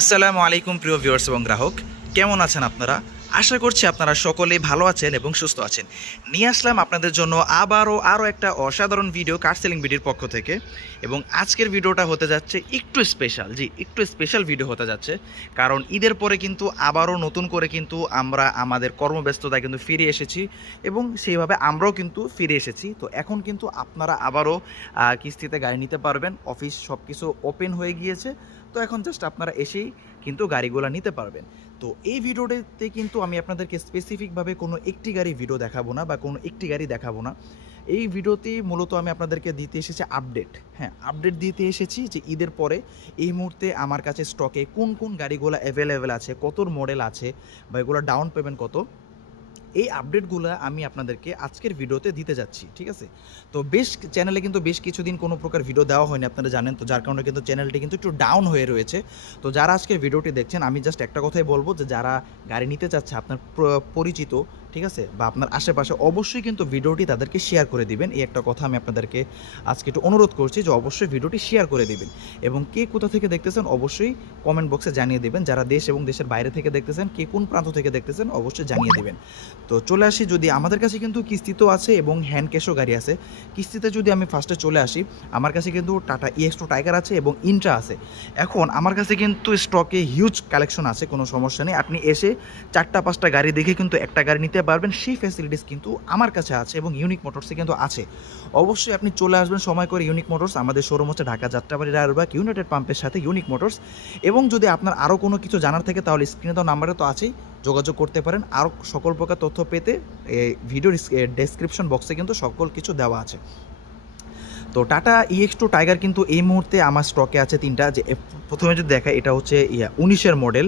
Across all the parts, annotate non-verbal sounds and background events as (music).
আসসালামু আলাইকুম প্রিয় ভিউয়ার্স এবং গ্রাহক, কেমন আছেন আপনারা? আশা করছি আপনারা সকলেই ভালো আছেন এবং সুস্থ আছেন। নিয়ে আসলাম আপনাদের জন্য আবারও আরও একটা অসাধারণ ভিডিও কার সেলিং ভিডিওর পক্ষ থেকে এবং আজকের ভিডিওটা হতে যাচ্ছে একটু স্পেশাল জি, একটু স্পেশাল ভিডিও হতে যাচ্ছে। কারণ ঈদের পরে কিন্তু আবারও নতুন করে কিন্তু আমরা আমাদের কর্মব্যস্ততায় কিন্তু ফিরে এসেছি এবং সেইভাবে আমরাও কিন্তু ফিরে এসেছি। তো এখন কিন্তু আপনারা আবারও কিস্তিতে গাড়ি নিতে পারবেন, অফিস সব কিছু ওপেন হয়ে গিয়েছে। তো এখন জাস্ট আপনারা এসেই কিন্তু গাড়িগুলো নিতে পারবেন। তো এই ভিডিওটাতে কিন্তু আমি আপনাদেরকে স্পেসিফিকভাবে কোনো একটি গাড়ি ভিডিও দেখাবো না বা কোনো একটি গাড়ি দেখাবো না। এই ভিডিওতে মূলত আমি আপনাদেরকে দিতে এসেছি আপডেট হ্যাঁ আপডেট দিতে এসেছি যে ঈদের পরে এই মুহূর্তে আমার কাছে স্টকে কোন কোন গাড়িগুলো অ্যাভেলেবেল আছে কত মডেল আছে বা এগুলো ডাউন পেমেন্ট কত? এই আপডেটগুলো আমি আপনাদেরকে আজকের ভিডিওতে দিতে যাচ্ছি, ঠিক আছে? তো বেশ চ্যানেলে কিন্তু বেশ কিছুদিন কোনো প্রকার ভিডিও দেওয়া হয়নি, আপনারা জানেন তো, যার কারণে কিন্তু চ্যানেলটি কিন্তু একটু ডাউন হয়ে রয়েছে। তো যারা আজকের ভিডিওটি দেখছেন, আমি জাস্ট একটা কথাই বলব যে, যারা গাড়ি নিতে চাচ্ছে, আপনার পরিচিত ঠিক আছে? বা আপনার আশেপাশে অবশ্যই কিন্তু ভিডিওটি তাদেরকে শেয়ার করে দিবেন। এই একটা কথা আমি আপনাদেরকে আজকে একটু অনুরোধ করছি যে অবশ্যই ভিডিওটি শেয়ার করে দিবেন। এবং কে কোথা থেকে দেখতেছেন অবশ্যই কমেন্ট বক্সে জানিয়ে দিবেন। যারা দেশ এবং দেশের বাইরে থেকে দেখতেছেন, কে কোন প্রান্ত থেকে দেখতেছেন অবশ্যই জানিয়ে দিবেন। তো চলে আসি, যদি আমাদের কাছে কিন্তু কিস্তিতেও আছে এবং হ্যান্ড ক্যাশও গাড়ি আছে, কিস্তিতে যদি আমি ফার্স্টে চলে আসি, আমার কাছে কিন্তু টাটা ইএক্সট্রো টাইগার আছে এবং ইন্ট্রা আছে। এখন আমার কাছে কিন্তু স্টকে হিউজ কালেকশন আছে, কোনো সমস্যা নেই। আপনি এসে চারটা, পাঁচটা গাড়ি দেখে কিন্তু একটা গাড়ি নিতে পারবেন, সেই ফ্যাসিলিটিস কিন্তু আমার কাছে আছে এবং ইউনিক মোটরসে কিন্তু আছে। অবশ্যই আপনি চলে আসবেন সময় করে ইউনিক মোটরস আমাদের শোরুম হচ্ছে ঢাকা যাত্রাবাড়ি রায়রবাগ ইউনাইটেড পাম্পের সাথে ইউনিক মোটরস এবং যদি আপনার আরও কোনো কিছু জানার থাকে, তাহলে স্ক্রিনে তো নাম্বারে তো আছেই, যোগাযোগ করতে পারেন। আরও সকল প্রকার তথ্য পেতে ভিডিও ডেসক্রিপশন বক্সে কিন্তু সকল কিছু দেওয়া আছে। তো টাটা ইএক্স টু টাইগার কিন্তু এই মুহূর্তে আমার স্টকে আছে তিনটা। যে প্রথমে যদি দেখায় এটা হচ্ছে ইয়া উনিশের মডেল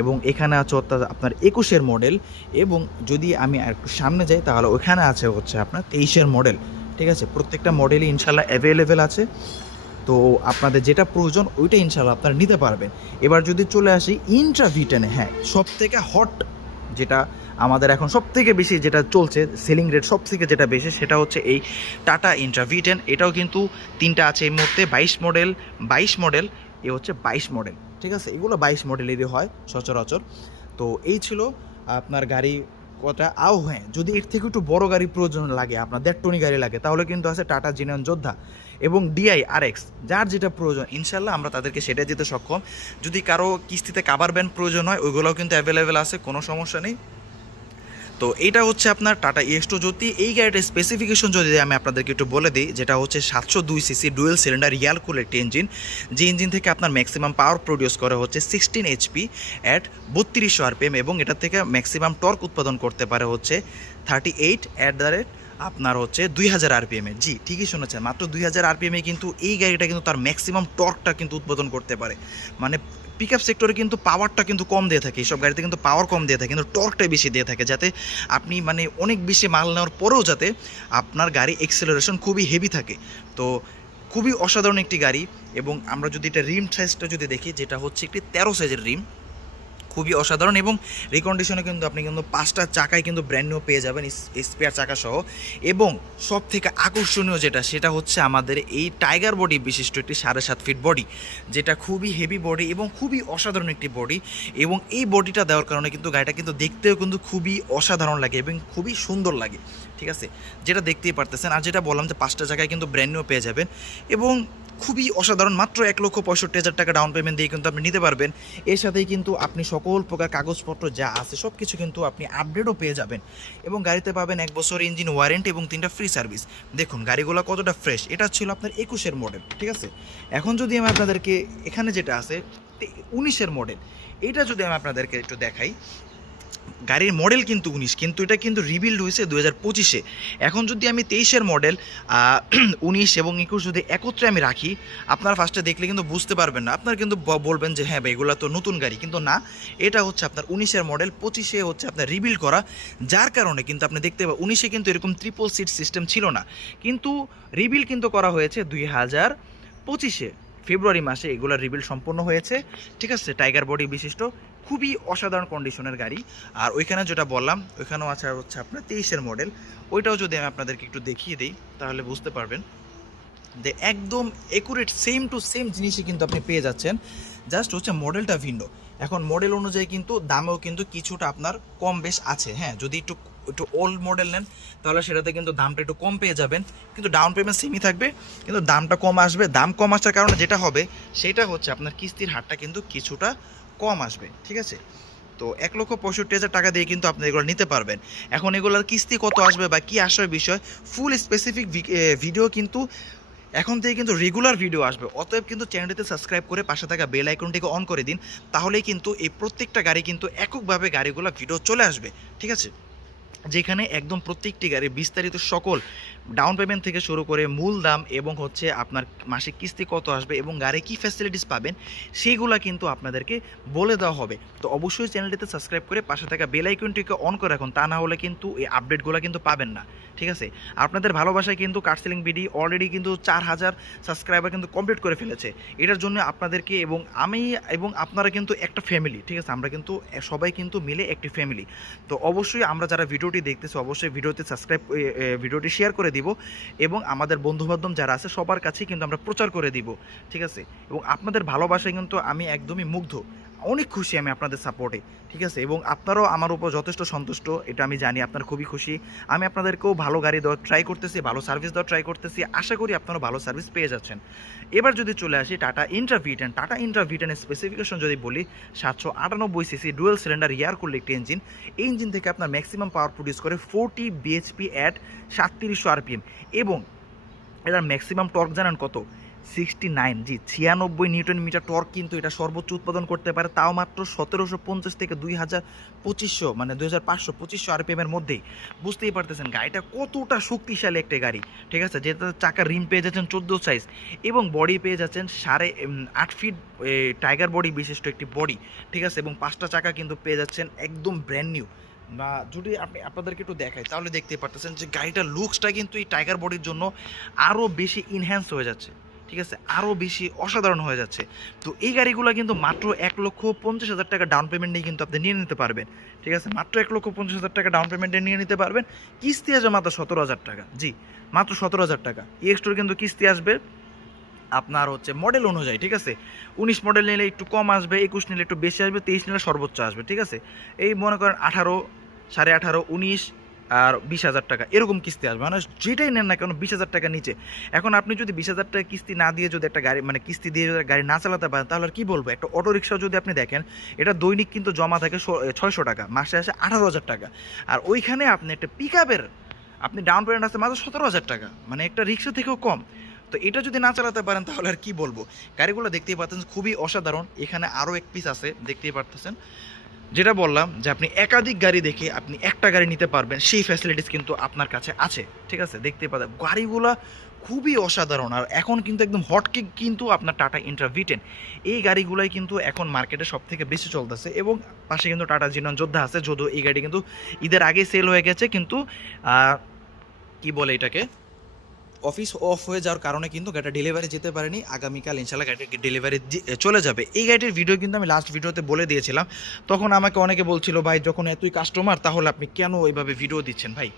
এবং এখানে আছে অর্থাৎ আপনার একুশের মডেল এবং যদি আমি একটু সামনে যাই, তাহলে ওখানে আছে হচ্ছে আপনার তেইশের মডেল ঠিক আছে? প্রত্যেকটা মডেলই ইনশাল্লাহ অ্যাভেলেবেল আছে। তো আপনাদের যেটা প্রয়োজন, ওইটা ইনশাল্লাহ আপনারা নিতে পারবেন। এবার যদি চলে আসি ইন্ট্রা ভিটেনে হ্যাঁ সব থেকে হট যেটা আমাদের এখন সবথেকে বেশি যেটা চলছে সেলিং রেট সব থেকে যেটা বেশি, সেটা হচ্ছে এই টাটা ইন্ট্রা ভি টেন এটাও কিন্তু তিনটা আছে এই মুহূর্তে, বাইশ মডেল বাইশ মডেল এ হচ্ছে বাইশ মডেল ঠিক আছে? এগুলো বাইশ মডেলেরই হয় সচরাচর। তো এই ছিল আপনার গাড়ি কটা আও হ্যাঁ যদি এর থেকে একটু বড় গাড়ি প্রয়োজন লাগে, আপনার দেড় টনি গাড়ি লাগে, তাহলে কিন্তু আছে টাটা জিনিয়ন যোদ্ধা এবং ডিআই আর এক্স যার যেটা প্রয়োজন, ইনশাল্লাহ আমরা তাদেরকে সেটা দিতে সক্ষম। যদি কারও কিস্তিতে কাবার ব্যান্ড প্রয়োজন হয়, ওইগুলোও কিন্তু অ্যাভেলেবেল আছে, কোনো সমস্যা নেই। তো এইটা হচ্ছে আপনার টাটা ইএক্সটো জ্যোতি এই গাড়িটার স্পেসিফিকেশন যদি আমি আপনাদেরকে একটু বলে দিই, যেটা হচ্ছে সাতশো দুই CC dual cylinder real cool একটি ইঞ্জিন যে ইঞ্জিন থেকে আপনার ম্যাক্সিমাম পাওয়ার প্রডিউস করা হচ্ছে সিক্সটিন এইচপি অ্যাট বত্রিশশো আরপিএম এবং এটা থেকে ম্যাক্সিমাম টর্ক উৎপাদন করতে পারে হচ্ছে thirty eight at the rate আপনার হচ্ছে দুই হাজার আরপিএমে জি, ঠিকই শুনেছেন, মাত্র দুই হাজার আরপিএমে কিন্তু এই গাড়িটা কিন্তু তার ম্যাক্সিমাম টর্কটা কিন্তু উৎপাদন করতে পারে। মানে পিক আপ সেক্টরে কিন্তু পাওয়ারটা কিন্তু কম দিয়ে থাকে, এইসব গাড়িতে কিন্তু পাওয়ার কম দিয়ে থাকে, কিন্তু টর্কটাই বেশি দিয়ে থাকে, যাতে আপনি মানে অনেক বেশি মাল নেওয়ার পরেও যাতে আপনার গাড়ি এক্সেলারেশন খুবই হেভি থাকে। তো খুবই অসাধারণ একটি গাড়ি এবং আমরা যদি এটা রিম সাইজটা যদি দেখি, যেটা হচ্ছে একটি তেরো সাইজের রিম খুবই অসাধারণ এবং রিকন্ডিশনে কিন্তু আপনি কিন্তু পাঁচটা চাকায় কিন্তু ব্র্যান্ড নিউ পেয়ে যাবেন স্পেয়ার চাকা সহ। এবং সব থেকে আকর্ষণীয় যেটা, সেটা হচ্ছে আমাদের এই টাইগার বডি বিশিষ্ট একটি সাড়ে সাত ফিট বডি যেটা খুবই হেভি বডি এবং খুবই অসাধারণ একটি বডি এবং এই বডিটা দেওয়ার কারণে কিন্তু গাড়িটা কিন্তু দেখতেও কিন্তু খুবই অসাধারণ লাগে এবং খুবই সুন্দর লাগে। ঠিক আছে? যেটা দেখতেই পারতেছেন। আর যেটা বললাম যে পাঁচটা জায়গায় কিন্তু ব্র্যান্ড নিউ পেয়ে যাবেন। এবং খুবই অসাধারণ, মাত্র এক লক্ষ পঁয়ষট্টি হাজার টাকা ডাউন পেমেন্ট দিয়ে কিন্তু আপনি নিতে পারবেন। এর সাথেই কিন্তু আপনি সকল প্রকার কাগজপত্র যা আছে সব কিছু কিন্তু আপনি আপডেটও পেয়ে যাবেন। এবং গাড়িতে পাবেন এক বছর ইঞ্জিন ওয়ারেন্টি এবং তিনটা ফ্রি সার্ভিস দেখুন, গাড়িগুলো কতটা ফ্রেশ এটা ছিল আপনার একুশের মডেল ঠিক আছে? এখন যদি আমি আপনাদেরকে এখানে যেটা আছে উনিশের মডেল এটা যদি আমি আপনাদেরকে একটু দেখাই। গাড়ির মডেল কিন্তু উনিশ, কিন্তু এটা কিন্তু রিবিল্ড হয়েছে দু হাজার পঁচিশে। এখন যদি আমি তেইশের মডেল (clears throat) উনিশ এবং একুশ যদি একত্রে আমি রাখি, আপনারা ফার্স্টে দেখলে কিন্তু বুঝতে পারবেন না। আপনার কিন্তু বলবেন যে হ্যাঁ ভাই, এগুলো তো নতুন গাড়ি। কিন্তু না, এটা হচ্ছে আপনার উনিশের মডেল পঁচিশে হচ্ছে আপনার রিবিল্ড করা। যার কারণে কিন্তু আপনি দেখতে পাবেন উনিশে কিন্তু এরকম ট্রিপল সিট সিস্টেম ছিল না। কিন্তু রিবিল কিন্তু করা হয়েছে দুই হাজার পঁচিশে। ফেব্রুয়ারি মাসে এগুলা রিবিল সম্পন্ন হয়েছে। ঠিক আছে টাইগার বডি বিশিষ্ট, খুবই অসাধারণ কন্ডিশনের গাড়ি। আর ওইখানে যেটা বললাম, ওইখানেও আছে হচ্ছে আপনার তেইশের মডেল ওইটাও যদি আমি আপনাদেরকে একটু দেখিয়ে দিই, তাহলে বুঝতে পারবেন যে একদম একুরেট সেম টু সেম জিনিসই কিন্তু আপনি পেয়ে যাচ্ছেন। জাস্ট হচ্ছে মডেলটা ভিন্ন। এখন মডেল অনুযায়ী কিন্তু দামেও কিন্তু কিছুটা আপনার কম বেশ আছে হ্যাঁ? যদি একটু একটু ওল্ড মডেল নেন, তাহলে সেটাতে কিন্তু দামটা একটু কম পেয়ে যাবেন। কিন্তু ডাউন পেমেন্ট সেমই থাকবে, কিন্তু দামটা কম আসবে। দাম কম আসার কারণে যেটা হবে, সেটা হচ্ছে আপনার কিস্তির হারটা কিন্তু কিছুটা কম আসবে, ঠিক আছে? তো এক লক্ষ পঁয়ষট্টি হাজার টাকা দিয়ে কিন্তু আপনি এগুলো নিতে পারবেন। এখন এগুলোর কিস্তি কত আসবে বা কী আসার বিষয় ফুল স্পেসিফিক ভিডিও কিন্তু এখন থেকে কিন্তু রেগুলার ভিডিও আসবে। অতএব কিন্তু চ্যানেলটিতে সাবস্ক্রাইব করে পাশে থাকা বেল আইকনটিকে অন করে দিন, তাহলেই কিন্তু এই প্রত্যেকটা গাড়ি কিন্তু এককভাবে গাড়িগুলো ভিডিও চলে আসবে। ঠিক আছে? যেখানে একদম প্রত্যেকটি গাড়ি বিস্তারিত সকল ডাউন পেমেন্ট থেকে শুরু করে মূল দাম এবং হচ্ছে আপনার মাসিক কিস্তি কত আসবে এবং গাড়ি কী ফ্যাসিলিটিস পাবেন সেইগুলো কিন্তু আপনাদেরকে বলে দেওয়া হবে। তো অবশ্যই চ্যানেলটিতে সাবস্ক্রাইব করে পাশে থাকা বেল আইকনটিকে অন করে রাখুন, তা না হলে কিন্তু এই আপডেটগুলো কিন্তু পাবেন না। ঠিক আছে? আপনাদের ভালোবাসায় কিন্তু কার্সেলিং বিডি অলরেডি কিন্তু চার হাজার সাবস্ক্রাইবার কিন্তু কমপ্লিট করে ফেলেছে। এটার জন্য আপনাদেরকে এবং আমি এবং আপনারা কিন্তু একটা ফ্যামিলি ঠিক আছে? আমরা কিন্তু সবাই কিন্তু মিলে একটি ফ্যামিলি তো অবশ্যই আমরা যারা ভিডিওটি দেখতেছি, অবশ্যই ভিডিওতে সাবস্ক্রাইব ভিডিওটি শেয়ার করে দিব এবং আমাদের বন্ধুবান্ধব যারা আছে সবার কাছেই কিন্তু আমরা প্রচার করে দিব, ঠিক আছে? এবং আপনাদের ভালোবাসায় কিন্তু আমি একদমই মুগ্ধ। অনেক খুশি আমি আপনাদের সাপোর্টে ঠিক আছে? এবং আপনারাও আমার উপর যথেষ্ট সন্তুষ্ট, এটা আমি জানি, আপনারা খুবই খুশি। আমি আপনাদেরকেও ভালো গাড়ি দেওয়ার ট্রাই করতেছি, ভালো সার্ভিস দেওয়ার ট্রাই করতেছি, আশা করি আপনারা ভালো সার্ভিস পেয়ে যাচ্ছেন। এবার যদি চলে আসি Tata Intra V ten Tata Intra ভিটেনের specification যদি বলি, সাতশো আটানব্বই সিসি ডুয়েল সিলিন্ডার ইয়ার করলে একটি ইঞ্জিন এই ইঞ্জিন থেকে আপনার ম্যাক্সিমাম পাওয়ার প্রডিউস করে ফোরটি বিএইচপি অ্যাট সাতত্রিশশো আরপিএম এবং এটার ম্যাক্সিমাম টর্ক জানেন কত? সিক্সটি নাইন জি, ছিয়ানব্বই নিউটন মিটার টর্ক কিন্তু এটা সর্বোচ্চ উৎপাদন করতে পারে, তাও মাত্র সতেরোশো পঞ্চাশ থেকে দুই হাজার পঁচিশশো মানে দুই হাজার পাঁচশো, পঁচিশশো আরপিএম এর মধ্যেই। বুঝতেই পারতেছেন গাড়িটা কতটা শক্তিশালী একটা গাড়ি, ঠিক আছে? যেটা চাকার রিম পেয়ে যাচ্ছেন চোদ্দ সাইজ এবং বডি পেয়ে যাচ্ছেন সাড়ে আট ফিট টাইগার বডি বিশিষ্ট একটি বডি ঠিক আছে? এবং পাঁচটা চাকা কিন্তু পেয়ে যাচ্ছেন একদম ব্র্যান্ড নিউ বা, যদি আপনি, আপনাদেরকে একটু দেখাই, তাহলে দেখতে পারতেছেন যে গাড়িটার লুকসটা কিন্তু এই টাইগার বডির জন্য আরও বেশি ইনহ্যান্স হয়ে যাচ্ছে। ঠিক আছে? আরও বেশি অসাধারণ হয়ে যাচ্ছে। তো এই গাড়িগুলো কিন্তু মাত্র এক লক্ষ পঞ্চাশ হাজার টাকা ডাউন পেমেন্ট নিয়ে কিন্তু আপনি নিয়ে নিতে পারবেন। ঠিক আছে? মাত্র এক লক্ষ পঞ্চাশ হাজার টাকা ডাউন পেমেন্টে নিয়ে নিতে পারবেন। কিস্তি আসবে মাত্র সতেরো হাজার টাকা। জি, মাত্র সতেরো হাজার টাকা। এক্সটোর কিন্তু কিস্তি আসবে আপনার হচ্ছে মডেল অনুযায়ী, ঠিক আছে? উনিশ মডেল নিলে একটু কম আসবে, একুশ নিলে একটু বেশি আসবে, তেইশ নিলে সর্বোচ্চ আসবে, ঠিক আছে? এই মনে করেন আঠারো, সাড়ে আঠারো, উনিশ আর বিশ হাজার টাকা, এরকম কিস্তি আসবে। মানে যেটাই নেন না কেন বিশ হাজার টাকা নিচে। এখন আপনি যদি বিশ হাজার টাকা কিস্তি না দিয়ে যদি একটা গাড়ি মানে কিস্তি দিয়ে যদি গাড়ি না চালাতে পারেন, তাহলে আর কি বলব? একটা অটো রিক্সা যদি আপনি দেখেন, এটা দৈনিক কিন্তু জমা থাকে ছয়শো টাকা, মাসে আসে আঠারো হাজার টাকা। আর ওইখানে আপনি একটা পিক আপের আপনি ডাউন পেমেন্ট আসতে মাত্র সতেরো হাজার টাকা। মানে একটা রিক্সা থেকেও কম। তো এটা যদি না চালাতে পারেন, তাহলে আর কি বলব? গাড়িগুলো দেখতেই পাচ্ছেন, খুবই অসাধারণ। এখানে আরও এক পিস আছে, দেখতেই পারতেছেন। যেটা বললাম যে, আপনি একাধিক গাড়ি দেখে আপনি একটা গাড়ি নিতে পারবেন, সেই ফ্যাসিলিটিস কিন্তু আপনার কাছে আছে, ঠিক আছে? দেখতেই পাবেন গাড়িগুলো খুবই অসাধারণ। আর এখন কিন্তু একদম হটকেক কিন্তু আপনার টাটা ইন্ট্রাভিটেন এই গাড়িগুলোই কিন্তু এখন মার্কেটে সব থেকে বেশি চলতেছে এবং পাশে কিন্তু টাটা জিনন যোদ্ধা আছে, যদিও এই গাড়ি কিন্তু ঈদের আগে সেল হয়ে গেছে, কিন্তু কি বলে এটাকে? অফিস অফ হয়ে যাওয়ার কারণে কিন্তু গাড়িটা ডেলিভারি যেতে পারেনি। আগামীকাল ইনশাল্লাহ গাড়িটা ডেলিভারি চলে যাবে। এই গাড়িটির ভিডিও কিন্তু আমি লাস্ট ভিডিওতে বলে দিয়েছিলাম। তখন আমাকে অনেকে বলছিল, ভাই, যখন এতই কাস্টমার তাহলে আপনি কেন ওইভাবে ভিডিও দিচ্ছেন ভাই?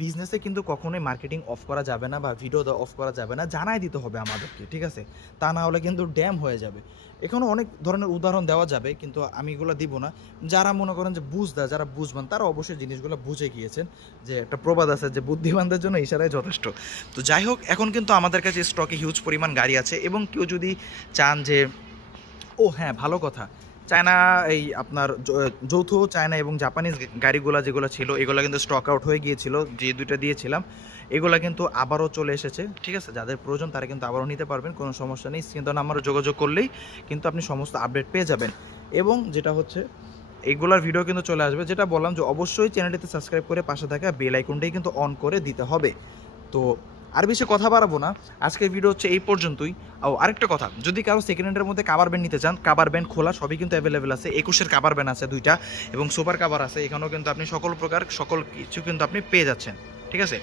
বিজনেসে কিন্তু কখনোই মার্কেটিং অফ করা যাবে না বা ভিডিও অফ করা যাবে না, জানাই দিতে হবে আমাদেরকে, ঠিক আছে? তা না হলে কিন্তু ড্যাম হয়ে যাবে। এখানে অনেক ধরনের উদাহরণ দেওয়া যাবে, কিন্তু আমি এগুলো দিব না। যারা মনে করেন যে বুঝদা যারা বুঝবেন, তারা অবশ্যই জিনিসগুলো বুঝে গিয়েছেন যে একটা প্রবাদ আছে যে বুদ্ধিমানদের জন্য ইশারাই যথেষ্ট। তো যাই হোক, এখন কিন্তু আমাদের কাছে স্টকে হিউজ পরিমাণ গাড়ি আছে এবং কেউ যদি চান যে, ও হ্যাঁ ভালো কথা। চায়না এই আপনার যৌথ চায়না এবং জাপানিজ গাড়িগুলো যেগুলো ছিল, এগুলো কিন্তু স্টক আউট হয়ে গিয়েছিল, যে দুইটা দিয়েছিলাম। এগুলো কিন্তু আবারও চলে এসেছে, ঠিক আছে? যাদের প্রয়োজন তারা কিন্তু আবারও নিতে পারবেন, কোনো সমস্যা নেই। কিন্তু নাম্বারে যোগাযোগ করলেই কিন্তু আপনি সমস্ত আপডেট পেয়ে যাবেন। এবং যেটা হচ্ছে, এগুলার ভিডিও কিন্তু চলে আসবে। যেটা বললাম যে, অবশ্যই চ্যানেলটিতে সাবস্ক্রাইব করে পাশে থাকা বেল আইকনটাই কিন্তু অন করে দিতে হবে। তো আর বেশি কথা বাড়াবো না। আজকের ভিডিও হচ্ছে এই পর্যন্তই। ও, আরেকটা কথা, যদি কারও সেকেন্ড হ্যান্ডের মধ্যে কাবার ব্যান্ড নিতে চান কাবার ব্যান্ড খোলা, সবই কিন্তু অ্যাভেলেবেল আছে। একুশের কাবার ব্যান্ড আছে দুইটা এবং সুপার কাবার আছে। এখানেও কিন্তু আপনি সকল প্রকার, সকল কিছু কিন্তু আপনি পেয়ে যাচ্ছেন। ঠিক আছে?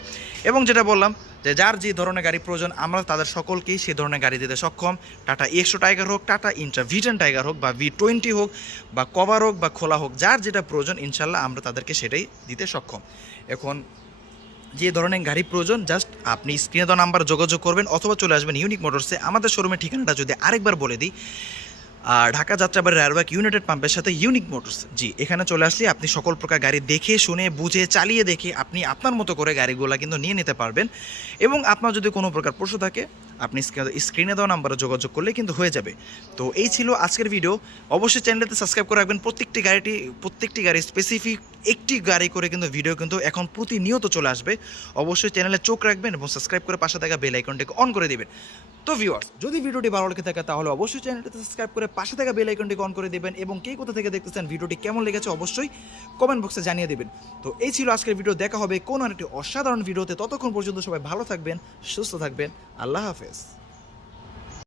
এবং যেটা বললাম যে যার যে ধরনের গাড়ি প্রয়োজন, আমরা তাদের সকলকেই সেই ধরনের গাড়ি দিতে সক্ষম। টাটা একশো টাইগার হোক, টাটা ইন্ট্রা ভিটেন টাইগার হোক, বা ভি টোয়েন্টি হোক, বা কভার হোক, বা খোলা হোক, যার যেটা প্রয়োজন ইনশাল্লাহ আমরা তাদেরকে সেটাই দিতে সক্ষম। এখন যে ধরনের গাড়ি প্রয়োজন জাস্ট আপনি স্ক্রিনে দেওয়া নাম্বার যোগাযোগ করবেন অথবা চলে আসবেন ইউনিক মোটরসে আমাদের শোরুমের ঠিকানাটা যদি আরেকবার বলে দিই আর ঢাকা যাত্রাবাড়ি রায়ারবাগ ইউনাইটেড পাম্পের সাথে ইউনিক মোটরস জি, এখানে চলে আসলে আপনি সকল প্রকার গাড়ি দেখে, শুনে, বুঝে, চালিয়ে দেখে আপনি আপনার মতো করে গাড়িগুলো কিন্তু নিয়ে নিতে পারবেন। এবং আপনার যদি কোনো প্রকার প্রশ্ন থাকে আপনি স্ক্রিনে দেওয়া নাম্বারে যোগাযোগ করলে কিন্তু হয়ে যাবে। তো এই ছিল আজকের ভিডিও অবশ্যই চ্যানেলটাতে সাবস্ক্রাইব করে রাখবেন। প্রত্যেকটি গাড়িটি প্রত্যেকটি গাড়ি স্পেসিফিক একটি গাড়ি করে কিন্তু ভিডিও কিন্তু এখন প্রতিনিয়ত চলে আসবে। অবশ্যই চ্যানেলে চোখ রাখবেন এবং সাবস্ক্রাইব করে পাশে থাকা বেল আইকনটিকে অন করে দেবেন। তো ভিউয়ার্স যদি ভিডিওটি ভালো লেগে থাকে, তাহলে অবশ্যই চ্যানেলটিতে সাবস্ক্রাইব করে পাশে থাকা বেল আইকনটিকে অন করে দেবেন এবং কে কোথা থেকে দেখতেছেন ভিডিওটি কেমন লেগেছে অবশ্যই কমেন্ট বক্সে জানিয়ে দেবেন। তো এই ছিল আজকের ভিডিও দেখা হবে কোন একটি অসাধারণ ভিডিওতে ততক্ষণ পর্যন্ত সবাই ভালো থাকবেন, সুস্থ থাকবেন। আল্লাহ হাফেজ। guys.